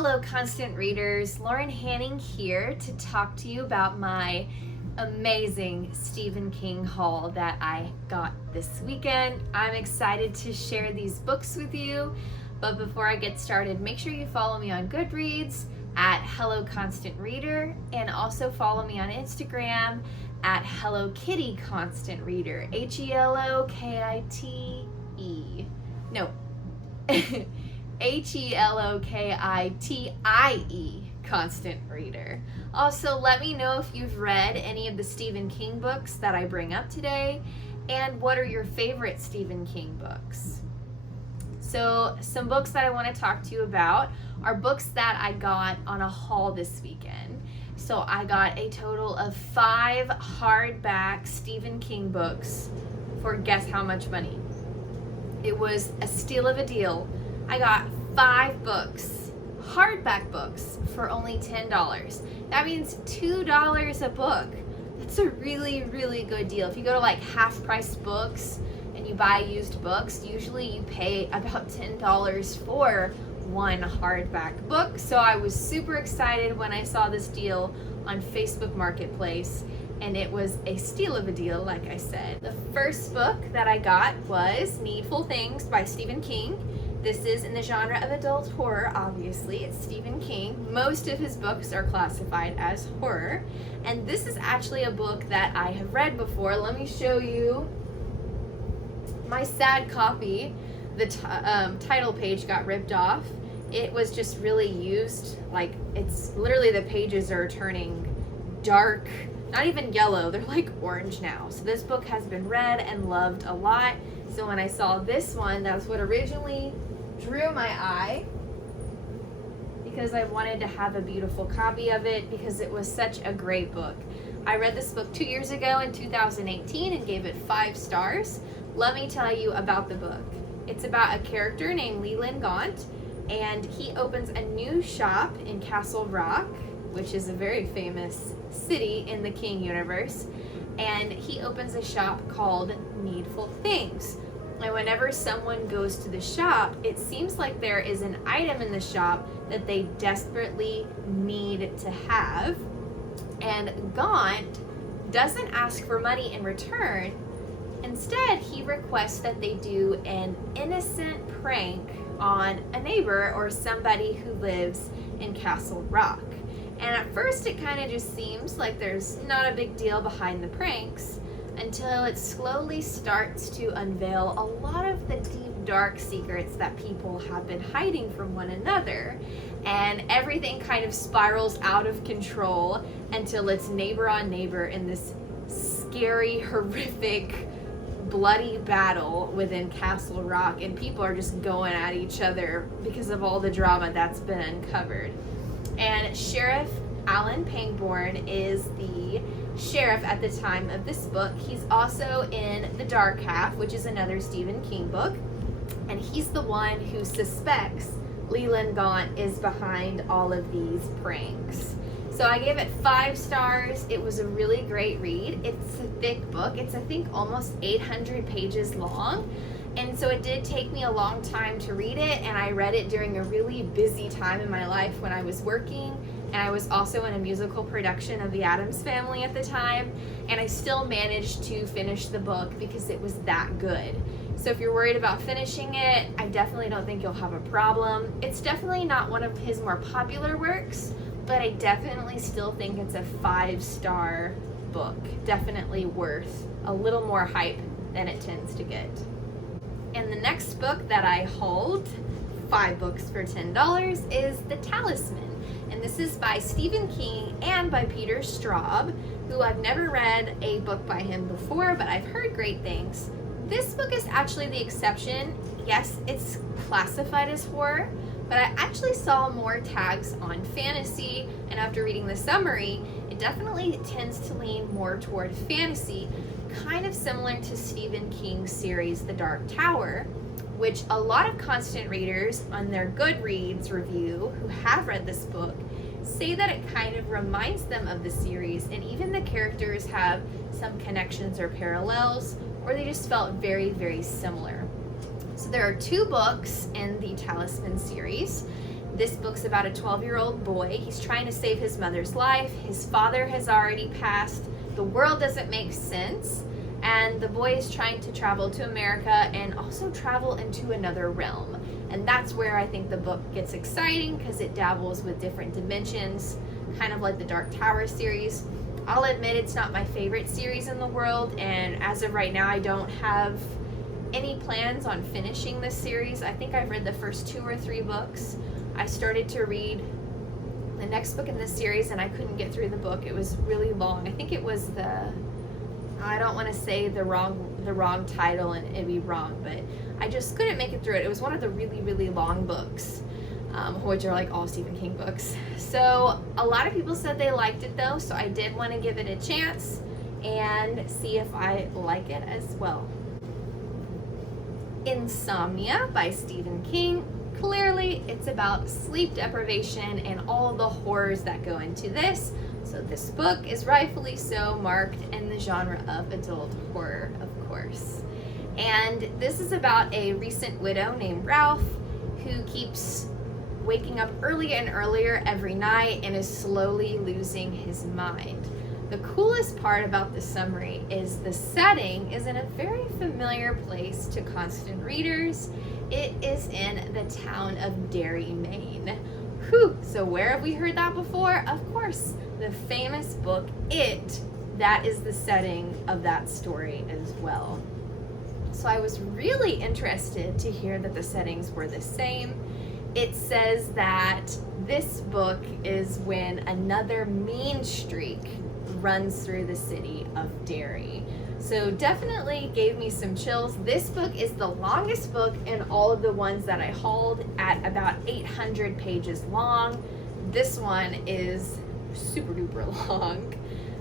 Hello, constant readers. Lauren Hanning here to talk to you about my amazing Stephen King haul that I got this weekend. I'm excited to share these books with you, but before I get started, make sure you follow me on Goodreads at Hello Constant Reader, and also follow me on Instagram at Hello Kitty Constant Reader. HELOKITE. No. HELOKITIE Constant Reader. Also, let me know if you've read any of the Stephen King books that I bring up today, and what are your favorite Stephen King books. So, some books that I want to talk to you about are books that I got on a haul this weekend. So, I got a total of 5 hardback Stephen King books for guess how much money. It was a steal of a deal. I got 5 books, hardback books, for only $10. That means $2 a book. That's a really, really good deal. If you go to like half price books and you buy used books, usually you pay about $10 for one hardback book. So I was super excited when I saw this deal on Facebook Marketplace, and it was a steal of a deal, like I said. The first book that I got was Needful Things by Stephen King. This is in the genre of adult horror, obviously. It's Stephen King. Most of his books are classified as horror. And this is actually a book that I have read before. Let me show you my sad copy. The title page got ripped off. It was just really used. Like, it's literally, the pages are turning dark. Not even yellow, they're like orange now. So this book has been read and loved a lot. So when I saw this one, that's what originally drew my eye, because I wanted to have a beautiful copy of it because it was such a great book. I read this book 2 years ago in 2018 and gave it 5 stars. Let me tell you about the book. It's about a character named Leland Gaunt, and he opens a new shop in Castle Rock, which is a very famous city in the King universe, and he opens a shop called Needful Things. And whenever someone goes to the shop, it seems like there is an item in the shop that they desperately need to have. And Gaunt doesn't ask for money in return. Instead, he requests that they do an innocent prank on a neighbor or somebody who lives in Castle Rock. And at first it kind of just seems like there's not a big deal behind the pranks, until it slowly starts to unveil a lot of the deep, dark secrets that people have been hiding from one another. And everything kind of spirals out of control until it's neighbor on neighbor in this scary, horrific, bloody battle within Castle Rock. And people are just going at each other because of all the drama that's been uncovered. And Sheriff Alan Pangborn is the sheriff at the time of this book. He's also in The Dark Half, which is another Stephen King book, and he's the one who suspects Leland Gaunt is behind all of these pranks. So I gave it 5 stars. It was a really great read. It's a thick book. It's, I think, almost 800 pages long. And so it did take me a long time to read it, and I read it during a really busy time in my life when I was working, and I was also in a musical production of The Addams Family at the time, and I still managed to finish the book because it was that good. So if you're worried about finishing it, I definitely don't think you'll have a problem. It's definitely not one of his more popular works, but I definitely still think it's a 5-star book. Definitely worth a little more hype than it tends to get. And the next book that I hauled, 5 books for $10, is The Talisman. And this is by Stephen King and by Peter Straub, who I've never read a book by him before, but I've heard great things. This book is actually the exception. Yes, it's classified as horror, but I actually saw more tags on fantasy, and after reading the summary, it definitely tends to lean more toward fantasy, kind of similar to Stephen King's series The Dark Tower, which a lot of constant readers on their Goodreads review who have read this book say that it kind of reminds them of the series, and even the characters have some connections or parallels, or they just felt very, very similar. So there are 2 books in the Talisman series, This book's about a 12-year-old boy. He's trying to save his mother's life. His father has already passed. The world doesn't make sense. And the boy is trying to travel to America and also travel into another realm. And that's where I think the book gets exciting, because it dabbles with different dimensions, kind of like the Dark Tower series. I'll admit it's not my favorite series in the world, and as of right now I don't have any plans on finishing this series. I think I've read the first 2 or 3 books. I started to read the next book in this series and I couldn't get through the book. It was really long. I think it was I don't want to say the wrong title and it'd be wrong, but I just couldn't make it through it. It was one of the really, really long books, which are like all Stephen King books. So a lot of people said they liked it though, so I did want to give it a chance and see if I like it as well. Insomnia by Stephen King. Clearly, it's about sleep deprivation and all the horrors that go into this. So this book is rightfully so marked in the genre of adult horror, of course. And this is about a recent widow named Ralph who keeps waking up earlier and earlier every night and is slowly losing his mind. The coolest part about the summary is the setting is in a very familiar place to constant readers. It is in the town of Derry, Maine. Whew, so where have we heard that before? Of course, the famous book, It. That is the setting of that story as well. So I was really interested to hear that the settings were the same. It says that this book is when another mean streak runs through the city of Derry. So definitely gave me some chills. This book is the longest book in all of the ones that I hauled, at about 800 pages long. This one is super duper long.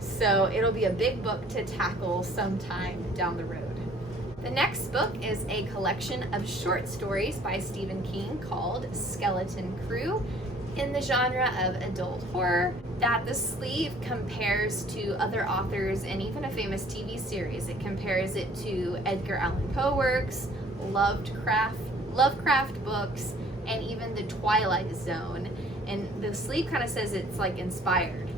So it'll be a big book to tackle sometime down the road. The next book is a collection of short stories by Stephen King called Skeleton Crew, in the genre of adult horror, that the sleeve compares to other authors and even a famous TV series. It compares it to Edgar Allan Poe works, Lovecraft books, and even the Twilight Zone. And the sleeve kind of says it's like inspired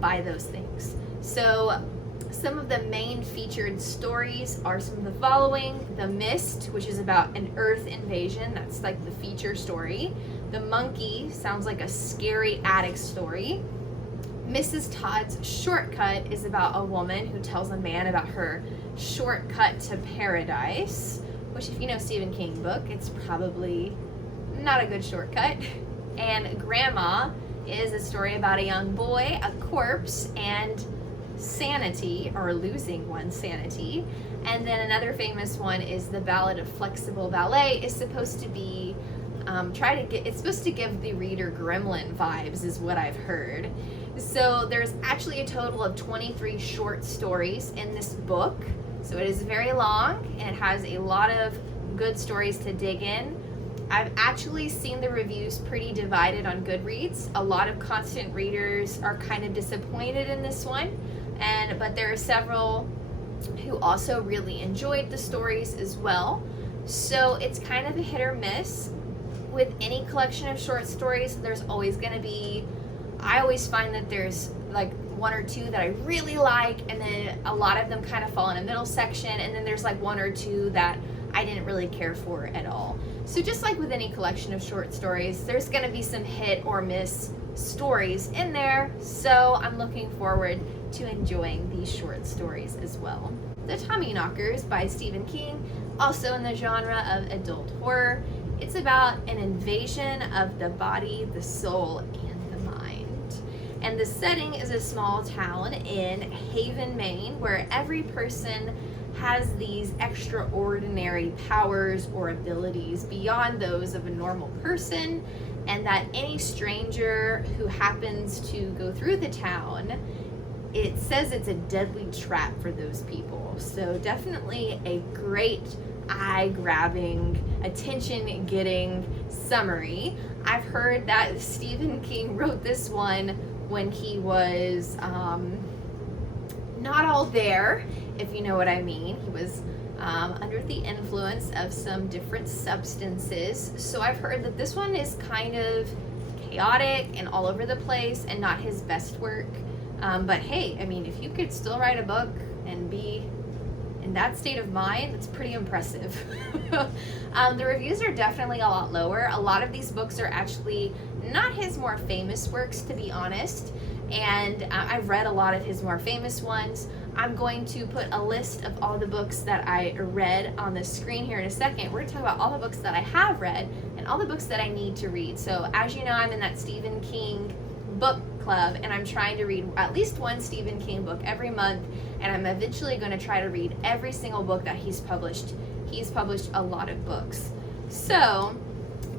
by those things. So some of the main featured stories are some of the following: The Mist, which is about an Earth invasion. That's like the feature story. The Monkey sounds like a scary attic story. Mrs. Todd's Shortcut is about a woman who tells a man about her shortcut to paradise, which, if you know Stephen King book, it's probably not a good shortcut. And Grandma is a story about a young boy, a corpse, and sanity, or losing one's sanity. And then another famous one is The Ballad of Flexible Ballet. Is supposed to be it's supposed to give the reader Gremlin vibes, is what I've heard. So there's actually a total of 23 short stories in this book. So it is very long and it has a lot of good stories to dig in. I've actually seen the reviews pretty divided on Goodreads. A lot of constant readers are kind of disappointed in this one, but there are several who also really enjoyed the stories as well. So it's kind of a hit or miss. With any collection of short stories, there's always going to be, I always find that there's like 1 or 2 that I really like, and then a lot of them kind of fall in a middle section, and then there's like 1 or 2 that I didn't really care for at all. So just like with any collection of short stories, there's going to be some hit or miss stories in there, so I'm looking forward to enjoying these short stories as well. The Tommyknockers by Stephen King, also in the genre of adult horror. It's about an invasion of the body, the soul, and the mind. And the setting is a small town in Haven, Maine, where every person has these extraordinary powers or abilities beyond those of a normal person, and that any stranger who happens to go through the town, it says it's a deadly trap for those people. So definitely a great eye-grabbing, attention-getting summary. I've heard that Stephen King wrote this one when he was not all there, if you know what I mean. He was under the influence of some different substances. So I've heard that this one is kind of chaotic and all over the place and not his best work. But hey, I mean, if you could still write a book and be in that state of mind, that's pretty impressive. The reviews are definitely a lot lower. A lot of these books are actually not his more famous works, to be honest, and I've read a lot of his more famous ones. I'm going to put a list of all the books that I read on the screen here in a second. We're going to talk about all the books that I have read and all the books that I need to read. So as you know, I'm in that Stephen King book club, and I'm trying to read at least one Stephen King book every month, and I'm eventually going to try to read every single book that he's published. He's published a lot of books. So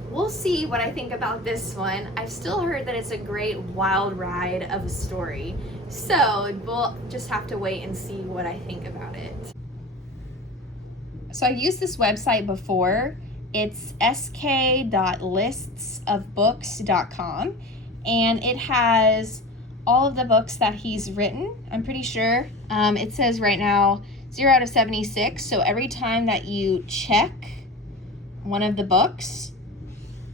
we'll see what I think about this one. I've still heard that it's a great wild ride of a story. So we'll just have to wait and see what I think about it. So I've used this website before. It's sk.listsofbooks.com, and it has all of the books that he's written, I'm pretty sure. It says right now 0 out of 76. So every time that you check one of the books,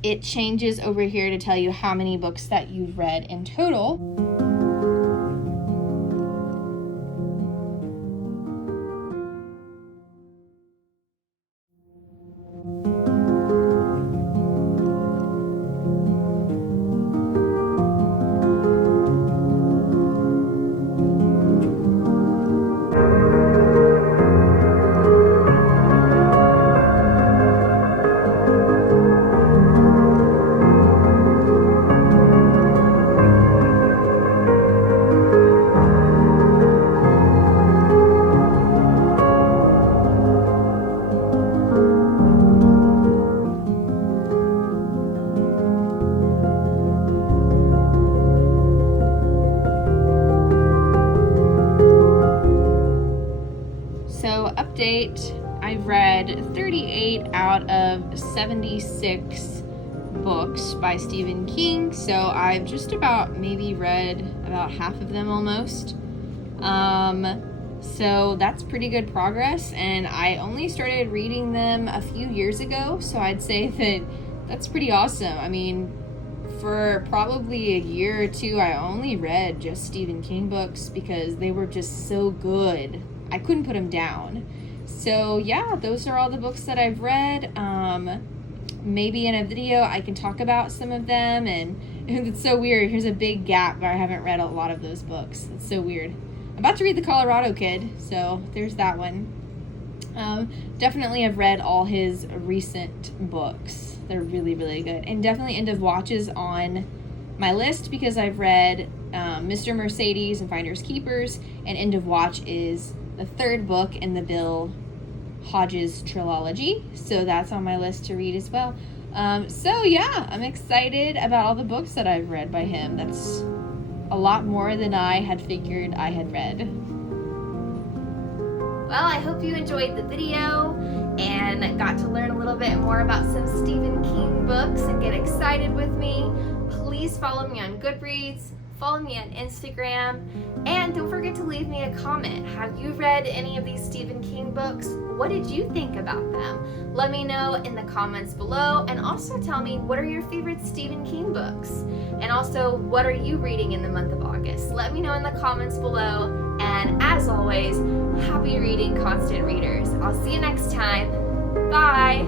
it changes over here to tell you how many books that you've read in total. I've read 38 out of 76 books by Stephen King, so I've just about maybe read about half of them almost. So that's pretty good progress, and I only started reading them a few years ago, so I'd say that that's pretty awesome. I mean, for probably a year or two, I only read just Stephen King books because they were just so good. I couldn't put them down. So yeah, those are all the books that I've read. Maybe in a video I can talk about some of them, and it's so weird. Here's a big gap where I haven't read a lot of those books. It's so weird. I'm about to read The Colorado Kid, so there's that one. Definitely have read all his recent books. They're really, really good. And definitely End of Watch is on my list because I've read Mr. Mercedes and Finders Keepers, and End of Watch is the third book in the Bill Hodges trilogy, so that's on my list to read as well. So yeah, I'm excited about all the books that I've read by him. That's a lot more than I had figured I had read. Well, I hope you enjoyed the video and got to learn a little bit more about some Stephen King books and get excited with me. Please follow me on Goodreads, follow me on Instagram, and don't forget to leave me a comment. Have you read any of these Stephen King books? What did you think about them? Let me know in the comments below, and also tell me, what are your favorite Stephen King books? And also, what are you reading in the month of August? Let me know in the comments below, and as always, happy reading, constant readers. I'll see you next time. Bye!